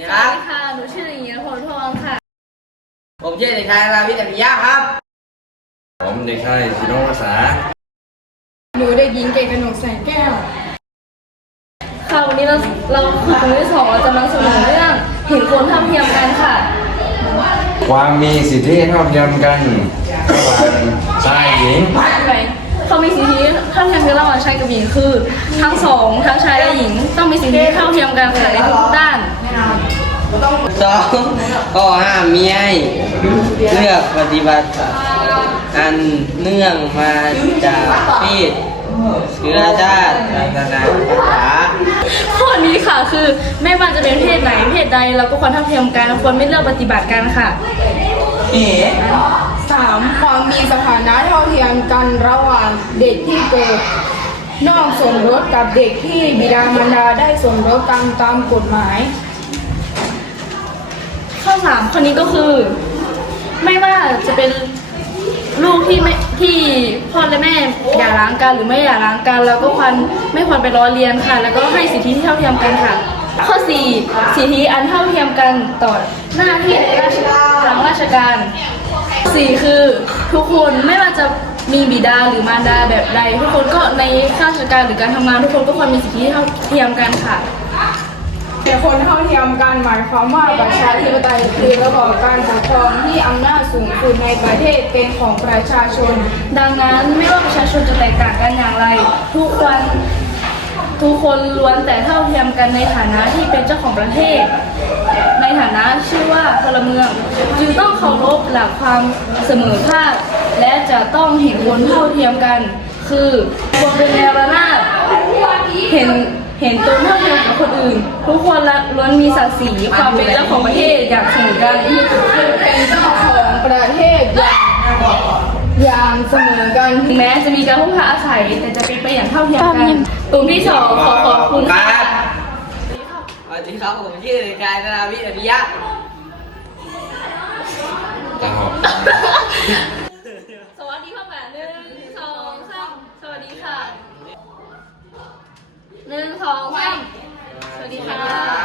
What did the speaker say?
สควัรัสบดีค่ะ หนูชื่อหญิงยโพธิ์ทองค่ะ ผมชื่อเด็กชายราวิทย์อภิยาครับ ผมเด็กชายศิโนภาษา หนูเด็กหญิงเกตกนกแสงแก้ว ค่ะ วันนี้เราเราคือครั้งที่สองเราจะมาเสนอเรื่องเห็นคนเท่าเทียมกันค่ะ ความมีสิทธิเท่าเทียมกันระหว่างชายหญิงไปเขามีสิทธิเท่าเทียมกันระหว่างชายกับหญิงคือ ทั้งสองทั้งชายและหญิงต้องมีสิทธิเท่าเทียมกันค่ะในทุกด้าน สองข้อห้ามมิให้เลือกปฏิบัติ อันเนื่องมาจากเพศเชื้อชาติศาสนาภาษาข้อนี้ค่ะคือไม่ว่าจะเป็นเพศไหนเพศใดเราก็ควรเท่าเทียมกันควรไม่เลือกปฏิบัติกันค่ะเอสามความมีสถานะเท่าเทียมกันระหว่างเด็กที่เกิดนอกสมรสกับเด็กที่บิดามารดาได้สมรสตามตามกฎหมาย ข้อสามข้อนี้ก็คือ ไม่ว่าจะเป็นลูกที่ไม่ที่พ่อและแม่อย่าร้างกันหรือไม่อย่าร้างกันเราก็ควรไม่ควรไปล้อเลียนค่ะ แล้วก็ให้สิทธิที่เท่าเทียมกันค่ะ ข้อสี่สิทธิอันเท่าเทียมกันต่อหน้าที่ราชทางราชการสี่คือทุกคนไม่ว่าจะมีบิดาหรือมารดาแบบใดทุกคนก็ในข้าราชการหรือการทำงานทุกคนก็ควรมีสิทธิที่เท่าเทียมกันค่ะ แต่คนเท่าเทียมกันหมายความว่าประชาธิปไตยคือระบอบการปกครองที่อำนาจสูงสุดในประเทศเป็นของประชาชน ดังนั้นไม่ว่าประชาชนจะแตกต่างกันอย่างไร ทุกคนทุกคนล้วนแต่เท่าเทียมกันในฐานะที่เป็นเจ้าของประเทศ ในฐานะชื่อว่าพลเมืองจึงต้องเคารพหลักความเสมอภาคและจะต้องเห็นคนเท่าเทียมกัน คือควรเป็นแนวระนาบ ห็นตนเท่าเทียมกับคนอื่น ทุกคนละล้วนมีศักดิ์ศรีความเป็นเจ้าของประเทศอย่างเสมอกันเป็นเจ้าของประเทศอย่างอย่างเสมอกันถึงแม้จะมีการพึ่งพาอาศัยแต่จะเป็นไปอย่างเท่าเทียมกันกลุ่มที่สองขอขอบคุณค่ะสวัสดีครับผมชื่อเด็กชายราวิทย์อภิยาตาหอบสวัสดีค่ะแปดหนึ่งสองสามสวัสดีค่ะ หนึ่งสองสามสวัสดีค่ะ